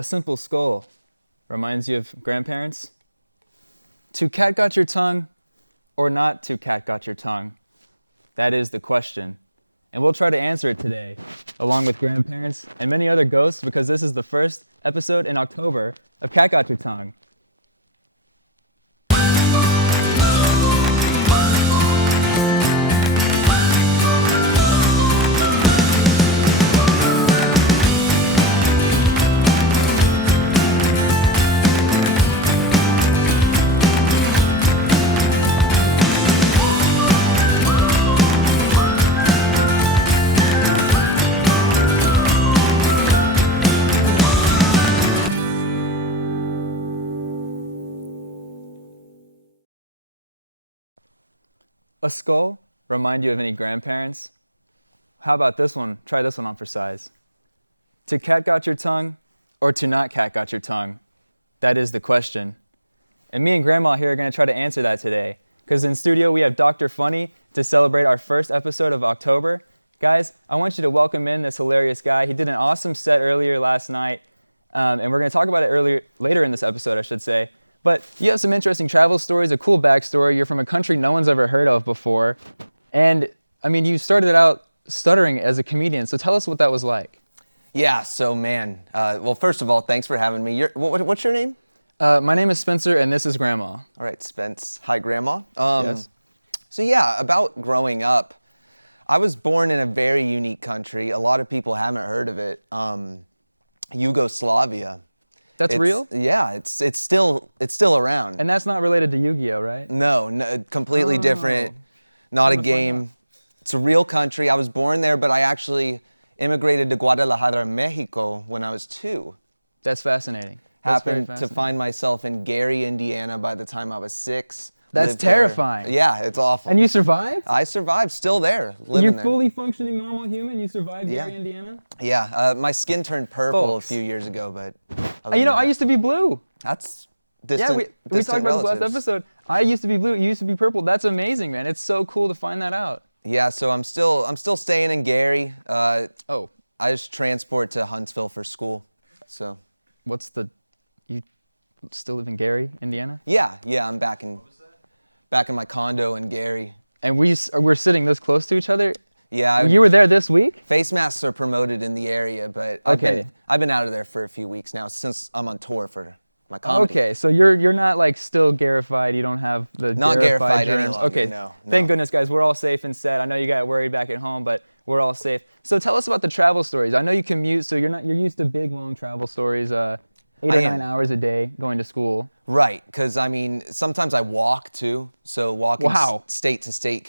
A simple skull reminds you of grandparents? To cat got your tongue or not to cat got your tongue? That is the question. And we'll try to answer it today, along with grandparents and many other ghosts, because this is the first episode in October of Cat Got Your Tongue. A skull remind you of any grandparents? How about this one? Try this one on for size. To cat got your tongue or to not cat got your tongue? That is the question. And me and Grandma here are going to try to answer that today. Because in studio we have Dr. Funny to celebrate our first episode of October. Guys, I want you to welcome in this hilarious guy. He did an awesome set earlier last night. And we're going to talk about it later in this episode, I should say. But you have some interesting travel stories, a cool backstory. You're from a country no one's ever heard of before. And, I mean, you started out stuttering as a comedian, so tell us what that was like. Yeah, so man, well, first of all, thanks for having me. What's your name? My name is Spencer, and this is Grandma. All right, Spence. Hi, Grandma. Yes. So yeah, about growing up, I was born in a very unique country. A lot of people haven't heard of it, Yugoslavia. That's real? Yeah, it's still around. And that's not related to Yu-Gi-Oh, right? No, completely different. Not a game. It's a real country. I was born there, but I actually immigrated to Guadalajara, Mexico when I was 2. That's fascinating. Happened to find myself in Gary, Indiana by the time I was 6. That's terrifying. There. Yeah, it's awful. And you survived? I survived, still there, living You're there. fully functioning normal human? You survived Gary, Indiana? Yeah, my skin turned purple Folks. a few years ago, but... You know, I used to be blue. That's distant. Yeah, we talked about this last relatives. episode. I used to be blue, you used to be purple. That's amazing, man. It's so cool to find that out. Yeah, so I'm still staying in Gary. I just transport to Huntsville for school, so... You still live in Gary, Indiana? Yeah, I'm back in my condo in Gary. And we're sitting this close to each other? Yeah. You were there this week? Face masks are promoted in the area, but Okay. I've been out of there for a few weeks now since I'm on tour for my comedy. Okay, so you're not like still Garified. You don't have the Not Garified any germs. longer, Okay, no. Thank goodness, guys. We're all safe and set. I know you got worried back at home, but we're all safe. So tell us about the travel stories. I know you commute, so you're used to big long travel stories. 8 or 9 hours a day going to school. Right, because I mean sometimes I walk too, so walking state to state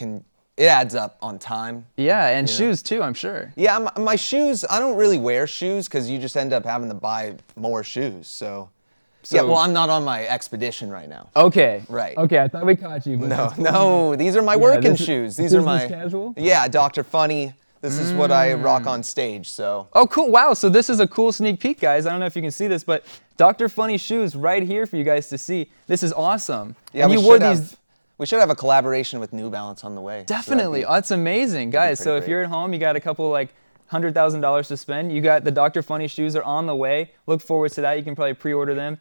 it adds up on time. Yeah, and shoes too, I'm sure. Yeah, my shoes, I don't really wear shoes because you just end up having to buy more shoes. So yeah, well, I'm not on my expedition right now. Okay. Right. Okay, I thought we caught you. But No, these are my working shoes. These are my casual? Yeah, Dr. Funny. This is what I rock on stage, so. Oh, cool. Wow, so this is a cool sneak peek, guys. I don't know if you can see this, but Dr. Funny shoes right here for you guys to see. This is awesome. Yeah, and we should have a collaboration with New Balance on the way. Definitely. That's amazing, guys. So if you're at home, you got a couple like $100,000 to spend. You got the Dr. Funny shoes are on the way. Look forward to that. You can probably pre-order them,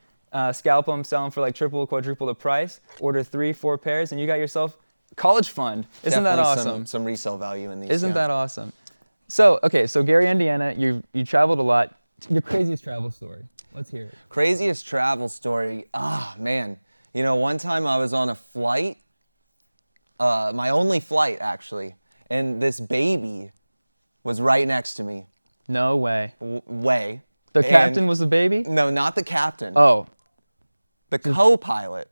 scalp them, sell them for like triple, quadruple the price. Order 3, 4 pairs, and you got yourself college fund. Isn't that awesome? Some resale value in these. Isn't that awesome? So, okay, so Gary, Indiana, you traveled a lot. Your craziest travel story. Let's hear it. Craziest travel story. Man. You know, one time I was on a flight, my only flight actually, and this baby was right next to me. No way. The captain was the baby? No, not the captain. Oh. The co-pilot.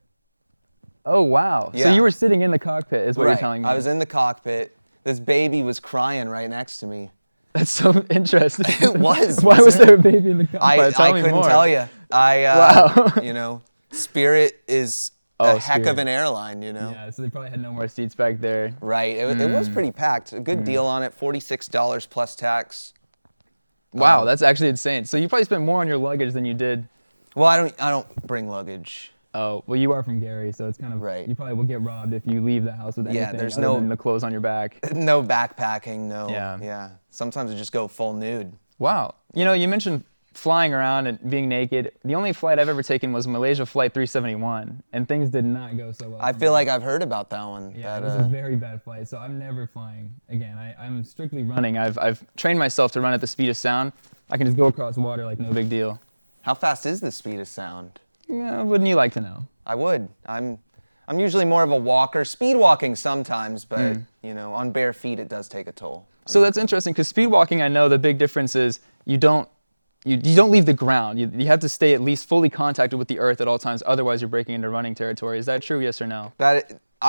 Oh, wow. Yeah. So you were sitting in the cockpit is what you're telling me. I was in the cockpit. This baby was crying right next to me. That's so interesting. It was. Why was there a baby in the cockpit? I couldn't tell you. Wow. You know, Spirit is a heck of an airline, you know. Yeah, so they probably had no more seats back there. Right. It was pretty packed. A good deal on it, $46 plus tax. Wow, that's actually insane. So you probably spent more on your luggage than you did. Well, I don't bring luggage. Oh, well, you are from Gary, so it's kind of right. You probably will get robbed if you leave the house with anything there's other than the clothes on your back. No backpacking, no. Yeah. Yeah. Sometimes I just go full nude. Wow. You know, you mentioned flying around and being naked. The only flight I've ever taken was Malaysia Flight 371, and things did not go so well. I feel like I've heard about that one. Yeah, it was a very bad flight, so I'm never flying again. I'm strictly running. I've trained myself to run at the speed of sound. I can just go across water like no big deal. How fast is the speed of sound? Yeah, wouldn't you like to know? I would. I'm usually more of a walker, speed walking sometimes, but you know, on bare feet it does take a toll. So that's interesting because speed walking, I know the big difference is you don't leave the ground. You have to stay at least fully contacted with the earth at all times. Otherwise, you're breaking into running territory. Is that true? Yes or no? I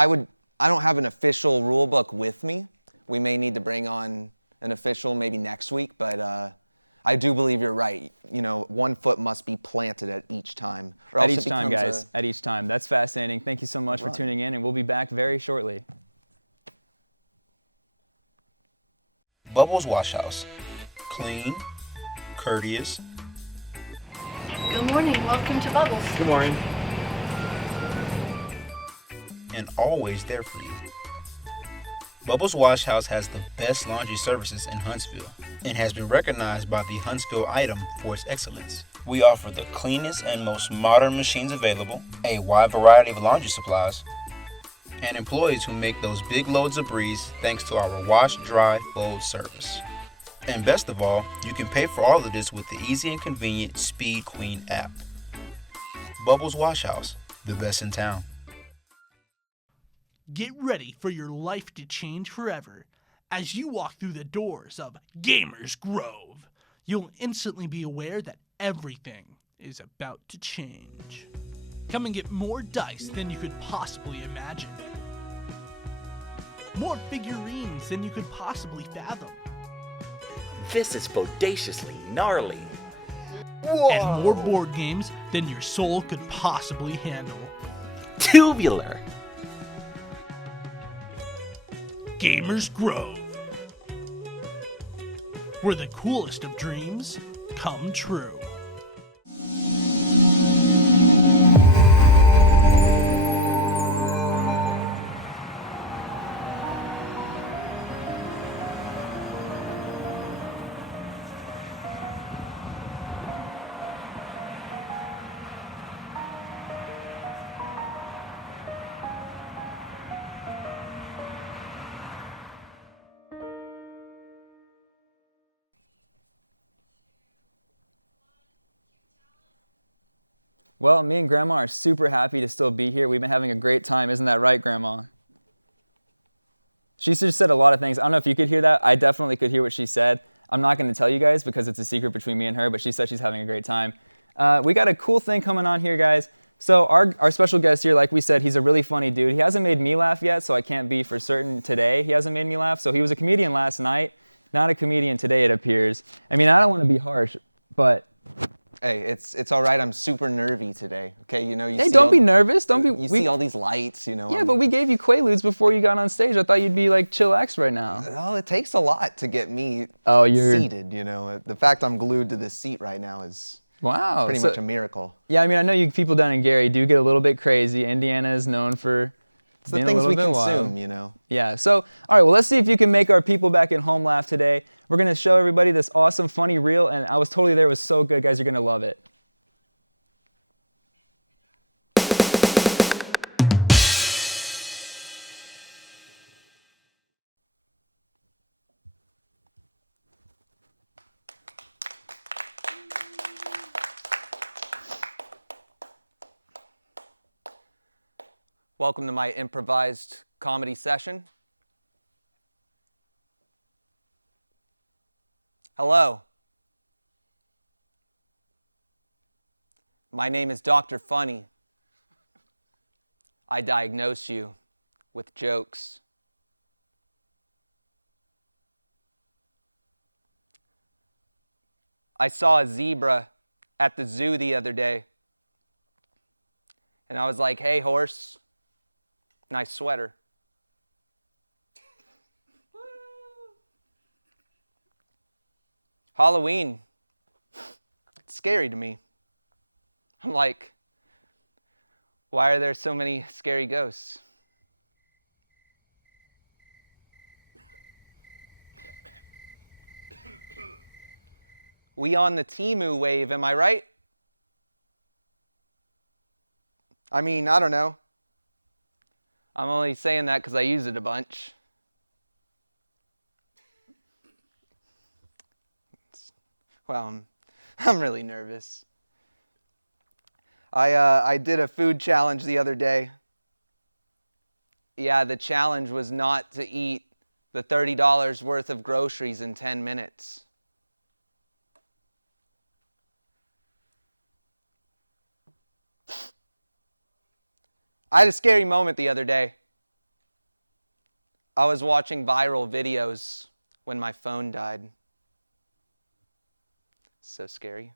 don't have an official rule book with me. We may need to bring on an official maybe next week, but I do believe you're right. You know, 1 foot must be planted at each time. Or At else each it time, becomes guys. At each time. That's fascinating. Thank you so much for tuning in, and we'll be back very shortly. Bubbles Wash House. Clean, courteous. Good morning. Welcome to Bubbles. Good morning. And always there for you. Bubbles Wash House has the best laundry services in Huntsville and has been recognized by the Huntsville Item for its excellence. We offer the cleanest and most modern machines available, a wide variety of laundry supplies, and employees who make those big loads of breeze thanks to our wash, dry, fold service. And best of all, you can pay for all of this with the easy and convenient Speed Queen app. Bubbles Wash House, the best in town. Get ready for your life to change forever. As you walk through the doors of Gamers Grove, you'll instantly be aware that everything is about to change. Come and get more dice than you could possibly imagine. More figurines than you could possibly fathom. This is bodaciously gnarly. And more board games than your soul could possibly handle. Tubular. Gamers Grove, where the coolest of dreams come true. Well, me and Grandma are super happy to still be here. We've been having a great time. Isn't that right, Grandma? She just said a lot of things. I don't know if you could hear that. I definitely could hear what she said. I'm not going to tell you guys because it's a secret between me and her, but she said she's having a great time. We got a cool thing coming on here, guys. So our special guest here, like we said, he's a really funny dude. He hasn't made me laugh yet, so I can't be for certain today he hasn't made me laugh. So he was a comedian last night, not a comedian today, it appears. I mean, I don't want to be harsh, but... Hey, it's all right. I'm super nervy today. Okay, you know you. Hey, see don't be nervous. Don't be. You see all these lights, you know. Yeah, but we gave you Quaaludes before you got on stage. I thought you'd be like chillax right now. Well, it takes a lot to get me seated. You know, the fact I'm glued to this seat right now is pretty much a miracle. Yeah, I mean, I know you people down in Gary do get a little bit crazy. Indiana is known for. It's the things we consume, you know. Yeah. So, all right. Well, let's see if you can make our people back at home laugh today. We're gonna show everybody this awesome, funny reel, and I was totally there. It was so good, guys. You're gonna love it. Welcome to my improvised comedy session. Hello. My name is Dr. Funny. I diagnose you with jokes. I saw a zebra at the zoo the other day, and I was like, "Hey, horse. Nice sweater." Halloween, it's scary to me. I'm like, why are there so many scary ghosts? We on the Temu wave, am I right? I mean, I don't know. I'm only saying that because I use it a bunch. Well, I'm really nervous. I did a food challenge the other day. Yeah, the challenge was not to eat the $30 worth of groceries in 10 minutes. I had a scary moment the other day. I was watching viral videos when my phone died. So scary.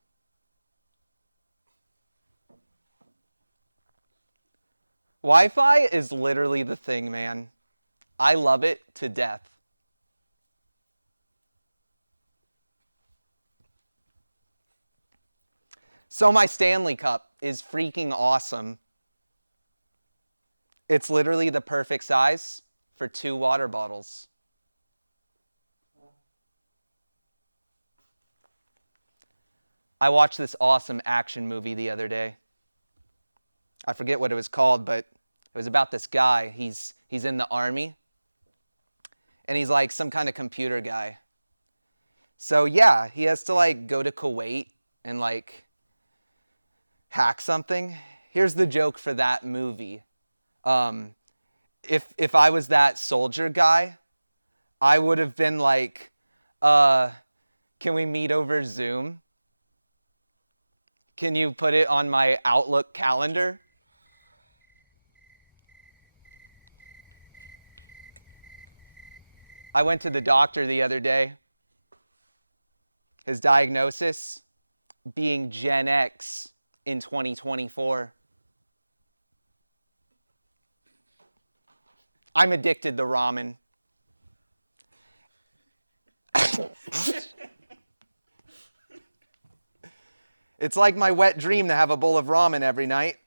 Wi-Fi is literally the thing, man. I love it to death. So my Stanley Cup is freaking awesome. It's literally the perfect size for 2 water bottles. I watched this awesome action movie the other day. I forget what it was called, but it was about this guy. He's in the army, and he's like some kind of computer guy. So yeah, he has to like go to Kuwait and like hack something. Here's the joke for that movie. If I was that soldier guy, I would have been like, can we meet over Zoom? Can you put it on my Outlook calendar? I went to the doctor the other day. His diagnosis, being Gen X in 2024. I'm addicted to ramen. It's like my wet dream to have a bowl of ramen every night.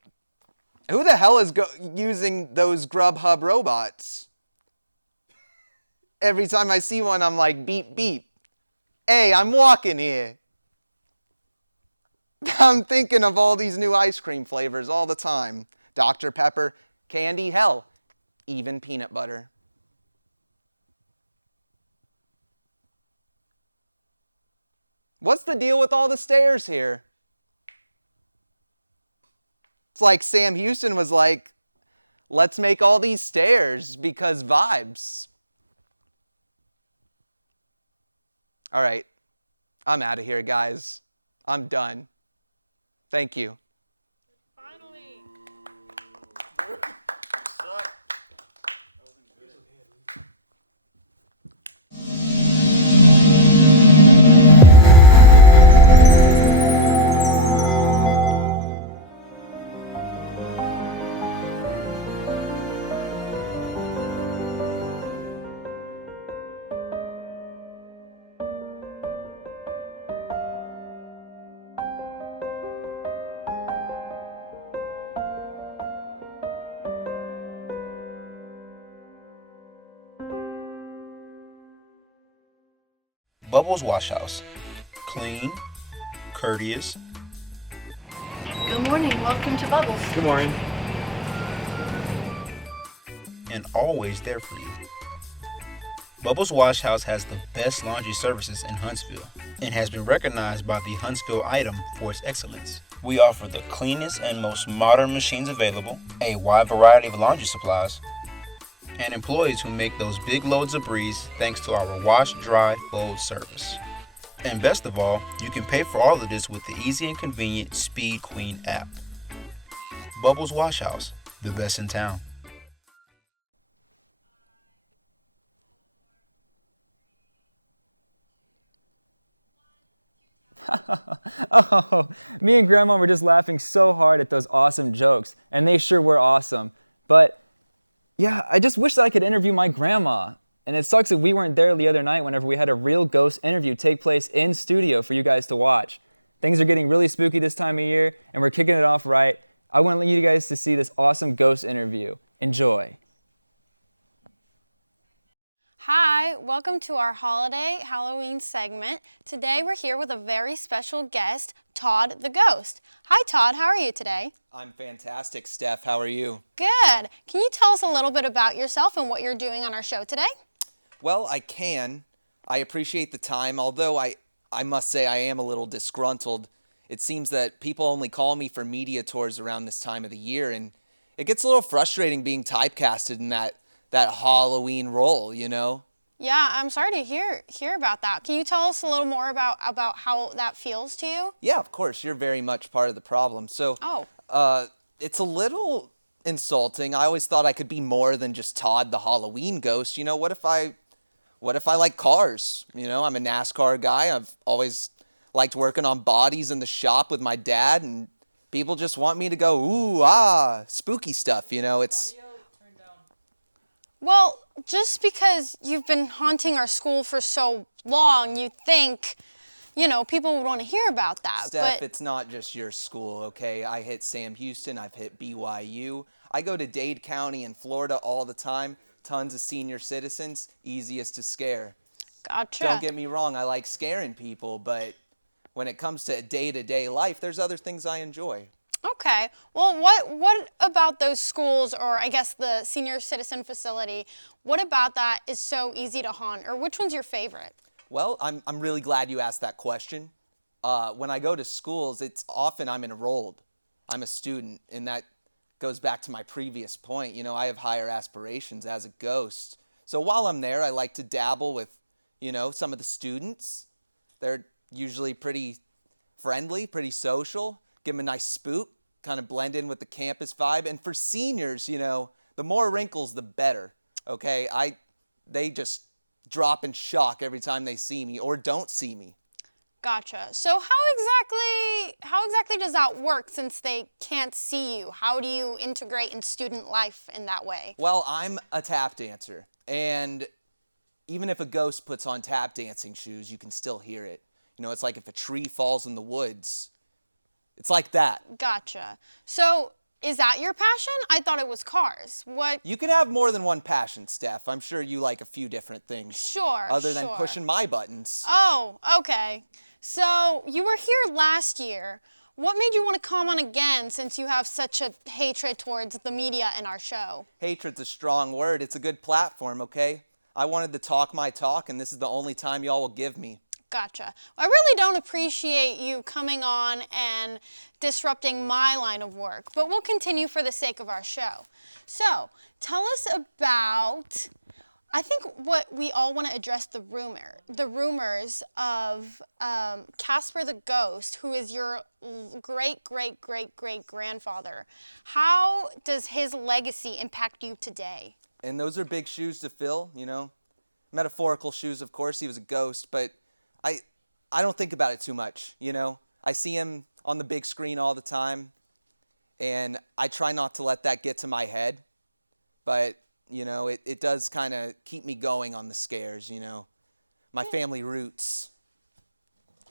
Who the hell is using those Grubhub robots? Every time I see one, I'm like, beep, beep. Hey, I'm walking here. I'm thinking of all these new ice cream flavors all the time. Dr. Pepper, candy, hell, even peanut butter. What's the deal with all the stairs here? It's like Sam Houston was like, let's make all these stairs because vibes. All right, I'm out of here, guys. I'm done. Thank you. Finally. Bubbles Wash House. Clean, courteous. Good morning. Welcome to Bubbles. Good morning. And always there for you. Bubbles Wash House has the best laundry services in Huntsville and has been recognized by the Huntsville Item for its excellence. We offer the cleanest and most modern machines available, a wide variety of laundry supplies, and employees who make those big loads a breeze thanks to our wash, dry, fold service. And best of all, you can pay for all of this with the easy and convenient Speed Queen app. Bubbles Wash House, the best in town. Oh, me and Grandma were just laughing so hard at those awesome jokes, and they sure were awesome. But yeah, I just wish that I could interview my grandma. And it sucks that we weren't there the other night whenever we had a real ghost interview take place in studio for you guys to watch. Things are getting really spooky this time of year, and we're kicking it off right. I want you guys to see this awesome ghost interview. Enjoy. Hi, welcome to our holiday Halloween segment. Today we're here with a very special guest, Todd the Ghost. Hi Todd, how are you today? I'm fantastic, Steph. How are you? Good. Can you tell us a little bit about yourself and what you're doing on our show today? Well, I can. I appreciate the time, although I must say I am a little disgruntled. It seems that people only call me for media tours around this time of the year, and it gets a little frustrating being typecasted in that Halloween role, you know? Yeah, I'm sorry to hear about that. Can you tell us a little more about how that feels to you? Yeah, of course. You're very much part of the problem. So, it's a little insulting. I always thought I could be more than just Todd the Halloween ghost. You know, what if I like cars? You know, I'm a NASCAR guy. I've always liked working on bodies in the shop with my dad, and people just want me to go, ooh, ah, spooky stuff, you know, it's... Well, just because you've been haunting our school for so long, you'd think, you know, people would want to hear about that. Steph, it's not just your school, okay? I hit Sam Houston, I've hit BYU. I go to Dade County in Florida all the time. Tons of senior citizens, easiest to scare. Gotcha. Don't get me wrong, I like scaring people, but when it comes to day-to-day life, there's other things I enjoy. Okay. Well, what about those schools, or I guess the senior citizen facility, what about that is so easy to haunt, or which one's your favorite? Well, I'm really glad you asked that question. When I go to schools, it's often I'm enrolled. I'm a student, and that goes back to my previous point. You know, I have higher aspirations as a ghost. So while I'm there, I like to dabble with, you know, some of the students. They're usually pretty friendly, pretty social. Give them a nice spook, kind of blend in with the campus vibe. And for seniors, you know, the more wrinkles, the better, okay? They just drop in shock every time they see me or don't see me. Gotcha. So how exactly does that work since they can't see you? How do you integrate in student life in that way? Well, I'm a tap dancer, and even if a ghost puts on tap dancing shoes, you can still hear it. You know, it's like if a tree falls in the woods. It's like that. Gotcha. So is that your passion? I thought it was cars. What? You can have more than one passion, Steph. I'm sure you like a few different things. Sure, Other than pushing my buttons. Oh, okay. So you were here last year. What made you want to come on again since you have such a hatred towards the media and our show? Hatred's a strong word. It's a good platform, okay? I wanted to talk my talk, and this is the only time y'all will give me. Gotcha. I really don't appreciate you coming on and disrupting my line of work, but we'll continue for the sake of our show. So, tell us about, I think what we all want to address the rumors of Casper the Ghost, who is your great-great-great-great-grandfather. How does his legacy impact you today? And those are big shoes to fill, you know? Metaphorical shoes, of course. He was a ghost, but I don't think about it too much, you know? I see him on the big screen all the time, and I try not to let that get to my head, but, you know, it does kind of keep me going on the scares, you know? My family roots.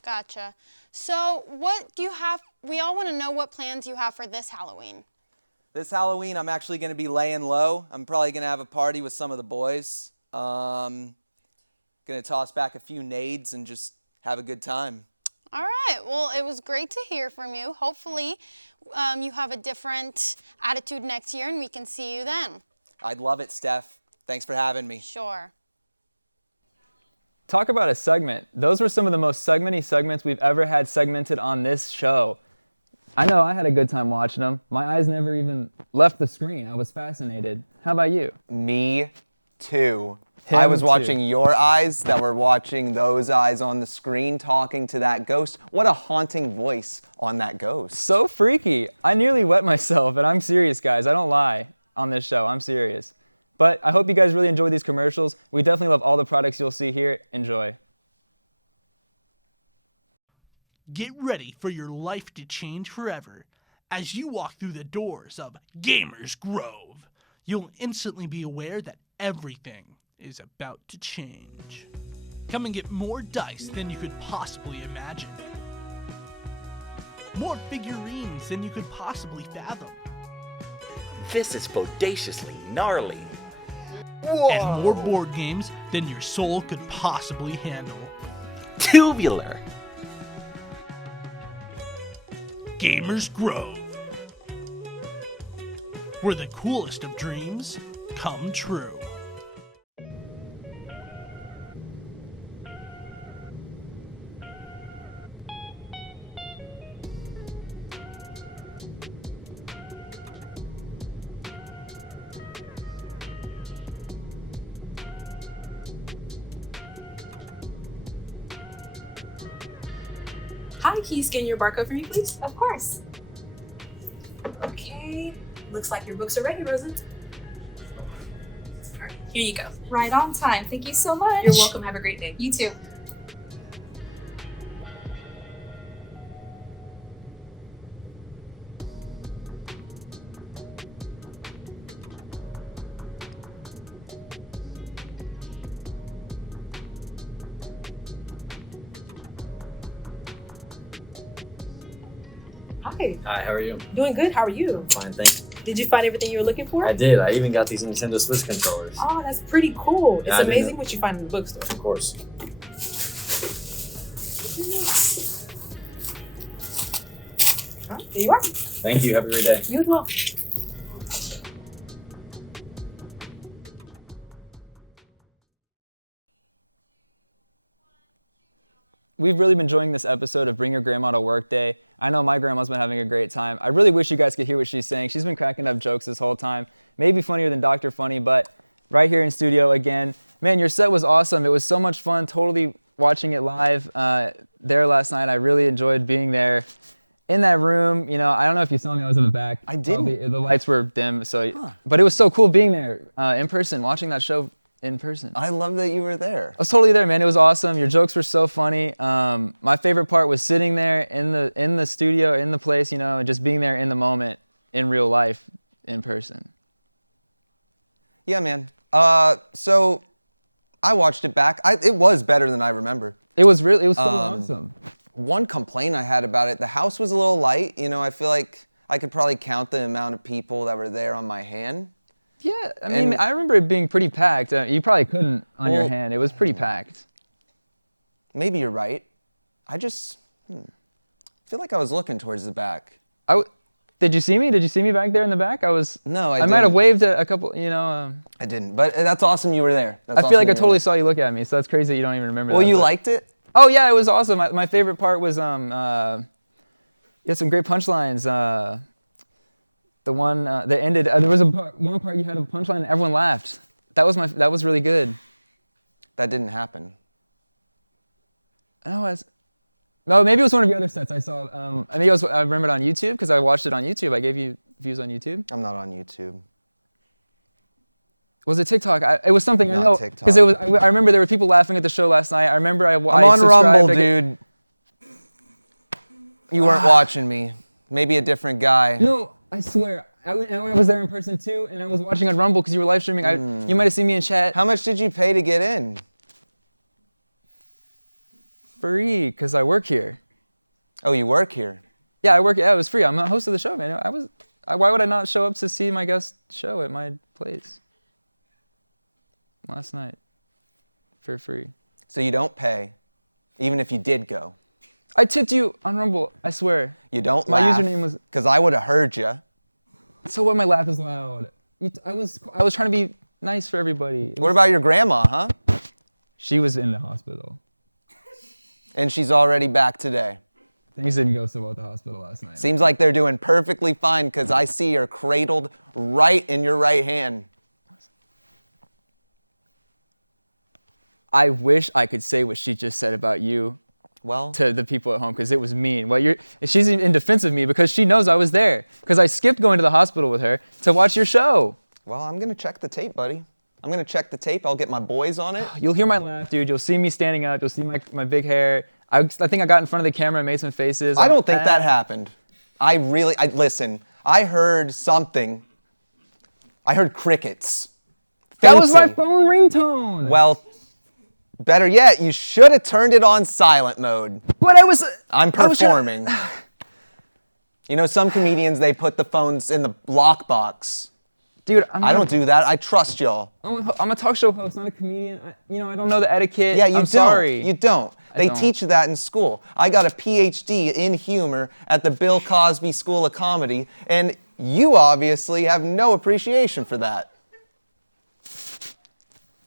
Gotcha. So what do you have, we all want to know what plans you have for this Halloween. This Halloween, I'm actually going to be laying low. I'm probably going to have a party with some of the boys. Going to toss back a few nades and just have a good time. All right. Well, it was great to hear from you. Hopefully, you have a different attitude next year and we can see you then. I'd love it, Steph. Thanks for having me. Sure. Talk about a segment. Those were some of the most segmenty segments we've ever had segmented on this show. I know I had a good time watching them. My eyes never even left the screen. I was fascinated. How about you? Me too. Him I was too. watching your eyes that were watching those eyes on the screen talking to that ghost. What a haunting voice on that ghost. So freaky. I nearly wet myself, and I'm serious, guys. I don't lie on this show. I'm serious. But I hope you guys really enjoy these commercials. We definitely love all the products you'll see here. Enjoy. Get ready for your life to change forever. As you walk through the doors of Gamers Grove, you'll instantly be aware that everything is about to change. Come and get more dice than you could possibly imagine. More figurines than you could possibly fathom. This is bodaciously gnarly. and more board games than your soul could possibly handle. Tubular. Gamers Grove, where the coolest of dreams come true. Hi, can you scan your barcode for me, please? Of course. Okay. Looks like your books are ready, Rosa. All right, here you go. Right on time. Thank you so much. You're welcome. Have a great day. You too. Hi. Hi, how are you? Doing good. How are you? Fine, thanks. Did you find everything you were looking for? I did. I even got these Nintendo Switch controllers. Oh, that's pretty cool. It's Yeah, I didn't amazing know. what you find in the bookstore. Of course. Huh? There you are. Thank you. Have a great day. You as well. We've really been enjoying this episode of Bring Your Grandma to Work Day. I know my grandma's been having a great time. I really wish you guys could hear what she's saying. She's been cracking up jokes this whole time. Maybe funnier than Dr. Funny, but right here in studio again. Man, your set was awesome. It was so much fun totally watching it live there last night. I really enjoyed being there in that room. You know, I don't know if you saw me. I was in the back. I didn't. Probably, the lights were dim, so but it was so cool being there in person, watching that show in person. I love that you were there. I was totally there, man. It was awesome. Your jokes were so funny. My favorite part was sitting there in the studio, in the place, you know, and just being there in the moment, in real life, in person. Yeah, man. So I watched it back. It was better than I remember. It was so awesome. One complaint I had about it, the house was a little light. You know, I feel like I could probably count the amount of people that were there on my hand. Yeah, I mean, I remember it being pretty packed. You probably couldn't on your Well, hand. It was pretty packed. Maybe you're right. I just feel like I was looking towards the back. Did you see me? Did you see me back there in the back? No, I I might have didn't. waved a couple, you know. I didn't, but that's awesome you were there. That's I feel like I awesome you were totally there. saw you look at me, so that's crazy that you don't even remember Well, that. you but- liked it? Oh yeah, it was awesome. My favorite part was you had some great punchlines. The one that ended. There was one part you had a punchline and everyone laughed. That was really good. That didn't happen. No, maybe it was one of your other sets I saw. I remember it on YouTube because I watched it on YouTube. I gave you views on YouTube. I'm not on YouTube. Was it TikTok? It was something I Not know TikTok. because it was. I remember there were people laughing at the show last night. I remember I'm on subscribed. Rumble, dude. You weren't watching me. Maybe a different guy. No, I swear. I was there in person too, and I was watching on Rumble because you were live streaming. You might have seen me in chat. How much did you pay to get in? Free, because I work here. Oh, you work here. Yeah, I work. Yeah, it was free. I'm the host of the show, man. Why would I not show up to see my guest show at my place last night for free? So you don't pay, even if you did go. I tipped you on Rumble. I swear. You don't My laugh. username was. Because I would have heard you. So what? My laugh is loud. I was trying to be nice for everybody. What about your grandma, huh? She was in the hospital. And she's already back today. Things didn't go so well at the hospital last night. Seems like they're doing perfectly fine because I see her cradled right in your right hand. I wish I could say what she just said about you Well, to the people at home because it was mean. Well, she's in defense of me because she knows I was there because I skipped going to the hospital with her to watch your show. well, I'm going to check the tape, buddy. I'm going to check the tape. I'll get my boys on it. You'll hear my laugh, dude. You'll see me standing up. You'll see my big hair. I think I got in front of the camera and made some faces. I don't think that happened. Listen, I heard something. I heard crickets. That was my Fainting. phone ringtone. Well, better yet, you should have turned it on silent mode. But I was I'm I was trying- performing. You know, some comedians, they put the phones in the lockbox. Dude, I don't do that. I trust y'all. I'm a talk show host, not a comedian. I don't know the etiquette. Yeah, you I'm don't. sorry. You don't. They don't. teach you that in school. I got a PhD in humor at the Bill Cosby School of Comedy, and you obviously have no appreciation for that.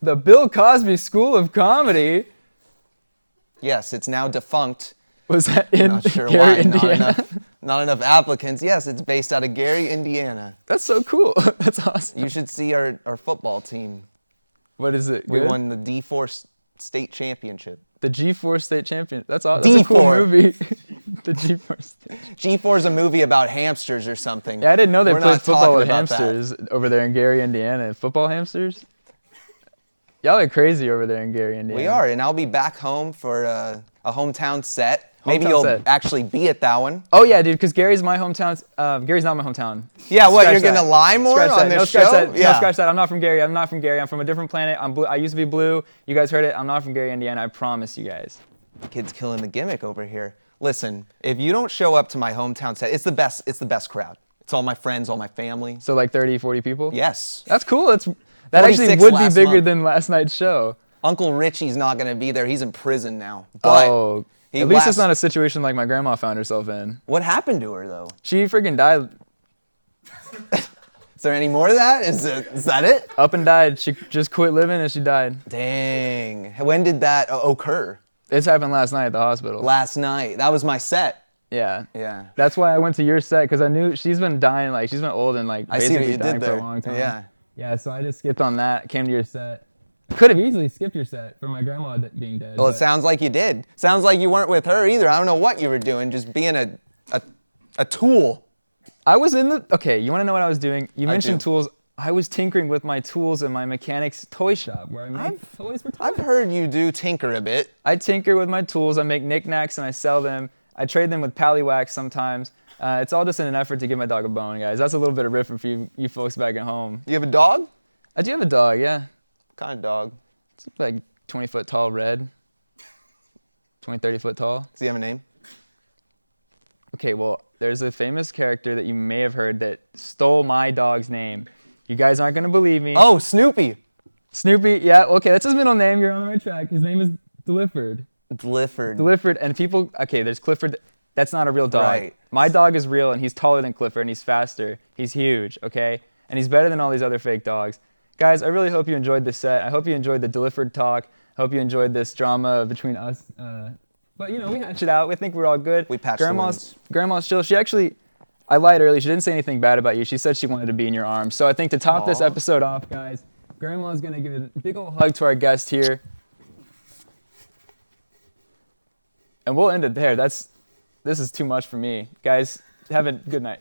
The Bill Cosby School of Comedy? Yes, it's now defunct. Was that in Not sure Gary, why. Indiana? Not enough applicants. Yes, it's based out of Gary, Indiana. That's so cool. That's awesome. You should see our football team. What is it? We Good? won the D4 state championship. The G4 state champion. That's awesome. That's a cool D4. movie. The G4 state. G4 is a movie about hamsters or something. Yeah, I didn't know they We're played not football talking with about that. hamsters over there in Gary, Indiana. Football hamsters? Y'all are crazy over there in Gary, Indiana. We are, and I'll be back home for a hometown set. Maybe Hometown you'll set. actually be at that one. Oh yeah, dude, because Gary's my hometown. Gary's not my hometown. Yeah, what, Scratch you're gonna that. lie more Scratch on that. this No, scratch show? that. Yeah. No, scratch that. I'm not from Gary. I'm not from Gary. I'm from a different planet. I'm blue. I used to be blue. You guys heard it. I'm not from Gary, Indiana. I promise you guys. Kid's killing the gimmick over here. Listen, if you don't show up to my hometown set, it's the best. It's the best crowd. It's all my friends, all my family. So like 30, 40 people? Yes. That's cool. That actually 46 would be last bigger month. than last night's show. Uncle Richie's not gonna be there. He's in prison now. But Oh, he at least last- it's not a situation like my grandma found herself in. What happened to her though? She freaking died. Is there any more to that? Is that it? Up and died. She just quit living and she died. Dang. When did that occur? This happened last night at the hospital. Last night. That was my set. Yeah. Yeah. That's why I went to your set, because I knew she's been dying, like she's been old and like I see what basically you dying did for there. a long time. Yeah. Yeah, so I just skipped on that, came to your set. Could have easily skipped your set for my grandma being dead. Well, it but- sounds like you did. Sounds like you weren't with her either. I don't know what you were doing, just being a tool. I was in the, okay, you want to know what I was doing? You mentioned do. tools. I was tinkering with my tools in my mechanic's toy shop where I make toys for toys. I've heard you do tinker a bit. I tinker with my tools. I make knickknacks and I sell them. I trade them with Pallywax sometimes. It's all just in an effort to give my dog a bone, guys. That's a little bit of riffing for you folks back at home. You have a dog? I do have a dog, yeah. What kind of dog? It's like 20-foot tall red. 20, 30 foot tall. Does he have a name? Okay, well, there's a famous character that you may have heard that stole my dog's name. You guys aren't gonna believe me. Oh, Snoopy. Snoopy, yeah, okay, that's his middle name. You're on the right track. His name is Clifford. Clifford. And people, okay, there's Clifford. That's not a real dog. Right. My dog is real, and he's taller than Clifford, and he's faster. He's huge, okay? And he's better than all these other fake dogs. Guys, I really hope you enjoyed this set. I hope you enjoyed the Clifford talk. I hope you enjoyed this drama between us. But, you know, we hatched it out. We think we're all good. We patched the wounds. Grandma's chill. She actually, I lied earlier. She didn't say anything bad about you. She said she wanted to be in your arms. So I think to top this Aw. episode off, guys, Grandma's going to give a big old hug to our guest here. And we'll end it there. This is too much for me. Guys, have a good night.